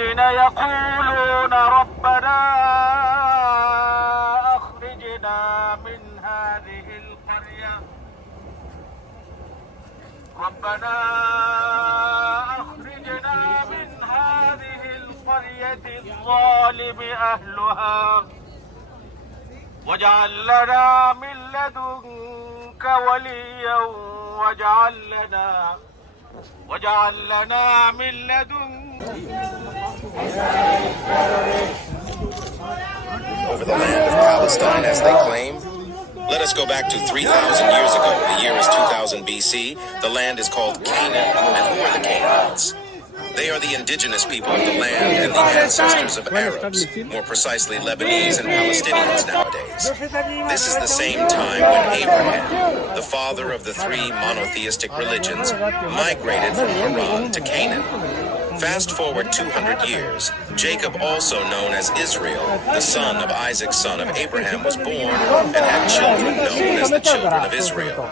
الذين يقولون ربنا أخرجنا من هذه القرية الظالم أهلها واجعل لنا من لدنك وليا واجعل لنا من لدنك. Over the land of Palestine, as they claim. Let us go back to 3,000 years ago. The year is 2000 BC. The land is called Canaan. And who are the Canaanites? They are the indigenous people of the land and the ancestors of Arabs, more precisely Lebanese and Palestinians nowadays. This is the same time when Abraham, the father of the three monotheistic religions, migrated from Haran to Canaan. Fast forward 200 years, Jacob, also known as Israel, the son of Isaac's son of Abraham, was born and had children known as the children of Israel.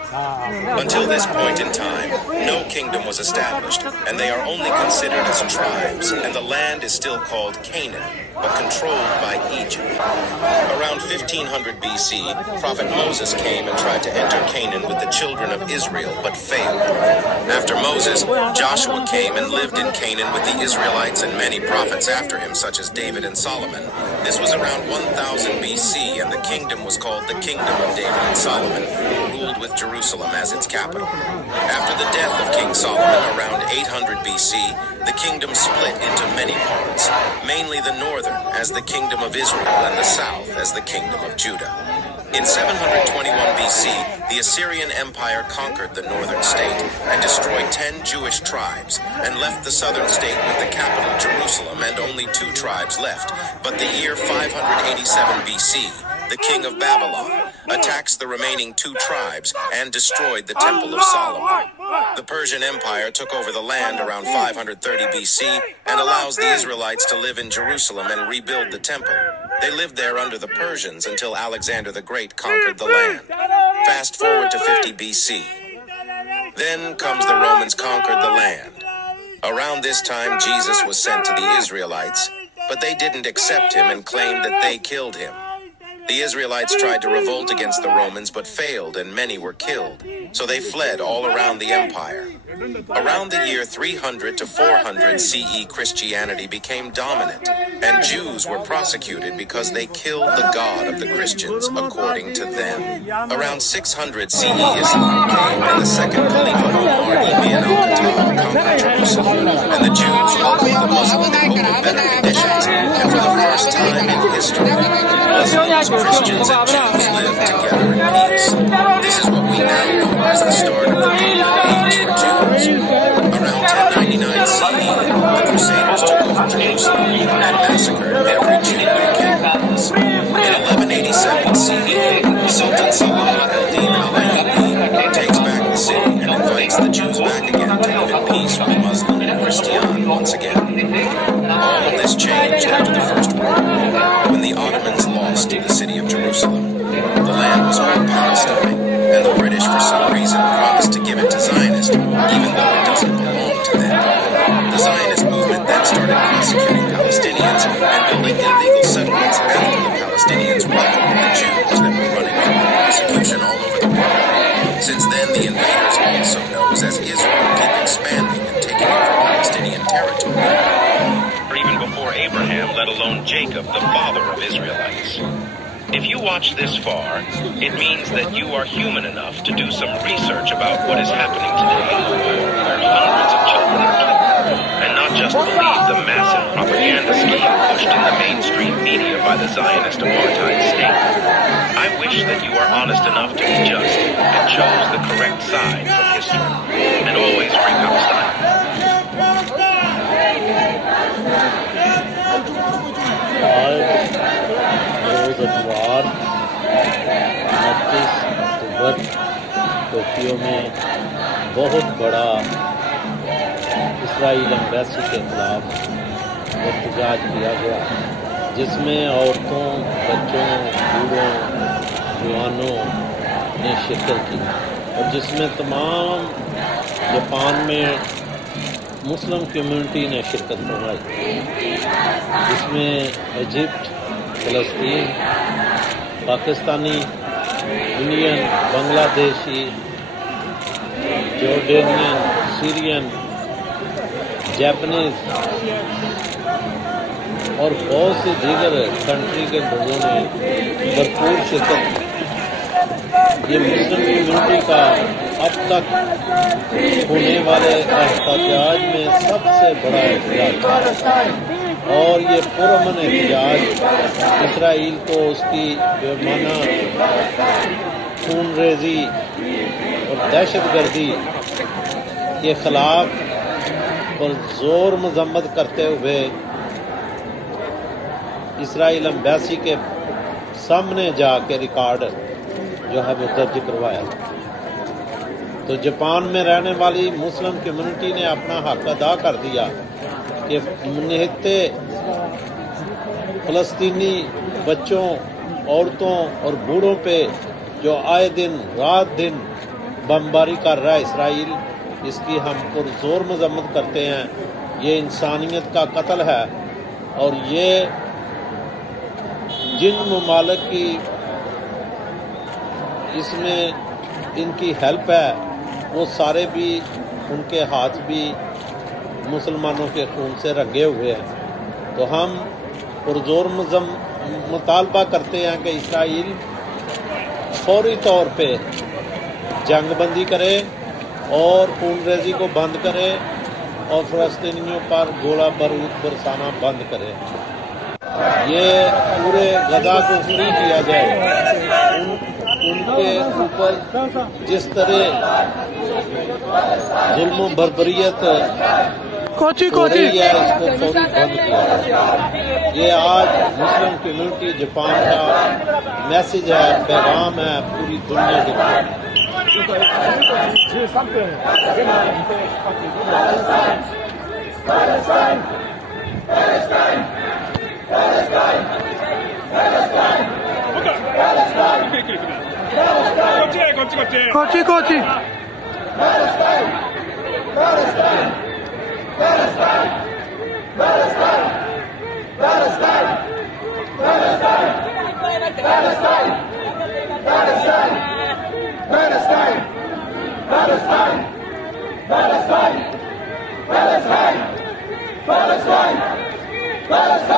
Until this point in time, no kingdom was established, and they are only considered as tribes, and the land is still called Canaan, but controlled by Egypt. Around 1500 BC, Prophet Moses came and tried to enter Canaan with the children of Israel, but failed. After Moses, Joshua came and lived in Canaan with the Israelites and many prophets after him, such as David and Solomon. This was around 1000 BC, and the kingdom was called the Kingdom of David and Solomon, who ruled with Jerusalem as its capital. After the death of King Solomon around 800 BC, the kingdom split into many parts, mainly the northern as the Kingdom of Israel and the south as the Kingdom of Judah. In 721 BC, the Assyrian Empire conquered the northern state and destroyed 10 Jewish tribes and left the southern state with the capital Jerusalem and only 2 tribes left. But the year 587 BC, the king of Babylon attacks the remaining 2 tribes and destroyed the Temple of Solomon. The Persian Empire took over the land around 530 BC and allows the Israelites to live in Jerusalem and rebuild the temple. They lived there under the Persians until Alexander the Great conquered the land. Fast forward to 50 BC. Then comes the Romans conquered the land. Around this time, Jesus was sent to the Israelites, but they didn't accept him and claimed that they killed him. The Israelites tried to revolt against the Romans but failed, and many were killed. So they fled all around the empire. Around the year 300 to 400 CE, Christianity became dominant, and Jews were prosecuted because they killed the God of the Christians, according to them. Around 600 CE, Islam came, and the second Caliph Omar ibn al-Khattab conquered Jerusalem, and the Jews welcomed the Muslims under better conditions, and for the first time in history, Muslims, Christians, and Jews lived together in peace. This is what we now know as the start of the Golden Age for Jews. Around 1099 CE, the Crusaders took over Jerusalem and massacred every Jew they came across. In 1187 CE, Sultan Salah al-Din al-Ayyubi takes back the city and invites the Jews back again to live in peace with Muslim and Christian once again. All of this changed after the First World War, when the Ottomans lost the city of Jerusalem. The land was called Palestine, and the British, for some reason, promised to give it to Zionists, even though it doesn't belong to them. The Zionist movement then started prosecuting Palestinians and building illegal settlements after the Palestinians welcomed the Jews that were running from the persecution all over the world. Since then, the invaders, also known as Israel, keep expanding and taking over Palestinian territory. Or even before Abraham, let alone Jacob, the father of Israelites. If you watch this far, it means that you are human enough to do some research about what is happening today in the war where hundreds of children are killed, and not just believe the massive propaganda scheme pushed in the mainstream media by the Zionist apartheid state. I wish that you are honest enough to be just and chose the correct side from history. And always free Palestine. इतवार 29 अक्टूबर Tokyo में बहुत बड़ा Israel embassy के खिलाफ एहतजाज किया गया, जिसमें औरतों, बच्चों, बूढ़ों, जवानों ने शिरकत की और जिसमें तमाम जापान में मुस्लिम कम्युनिटी ने शिरकत फरमाई, जिसमें इजिप्ट, फ़लस्तीन, Pakistani, Indian, Bangladeshi, Jordanian, Syrian, Japanese और बहुत से दीगर कंट्री के लोगों ने भरपूर शिरकत की। ये मुस्लिम कम्युनिटी का अब तक होने वाले एहतजाज में सबसे बड़ा एहतजाज है और ये पुरअमन एहतजाज इसराइल को उसकी बेमाना खूनरेजी और दहशतगर्दी के खिलाफ और ज़ोर मजम्मत करते हुए इसराइल एम्बेसी के सामने जाके रिकॉर्ड जो है वो दर्ज करवाया। तो जापान में रहने वाली मुस्लिम कम्युनिटी ने अपना हक अदा कर दिया कि निहत्ते फ़लस्तीनी बच्चों, औरतों और बूढ़ों पे जो आए दिन रात दिन बमबारी कर रहा है इसराइल, इसकी हम पुरज़ोर मजम्मत करते हैं। ये इंसानियत का कत्ल है और ये जिन ममालिक की इसमें इनकी हेल्प है वो सारे भी उनके हाथ भी मुसलमानों के खून से रंगे हुए हैं। तो हम पुरज़ोर मुतालबा करते हैं कि इसराइल फौरी तौर पे जंगबंदी करे और खूनरेजी को बंद करे और फ़लस्तीनियों पर गोला बारूद बरसाना बंद करे। ये पूरे गजा को फ्री किया जाए। उनके ऊपर जिस तरह जुल्म बर्बरियत हो रही है इसको फौरी बंद किया जाए। ये आज मुस्लिम कम्युनिटी जापान का मैसेज है, पैगाम है पूरी दुनिया के लिए। Palestine!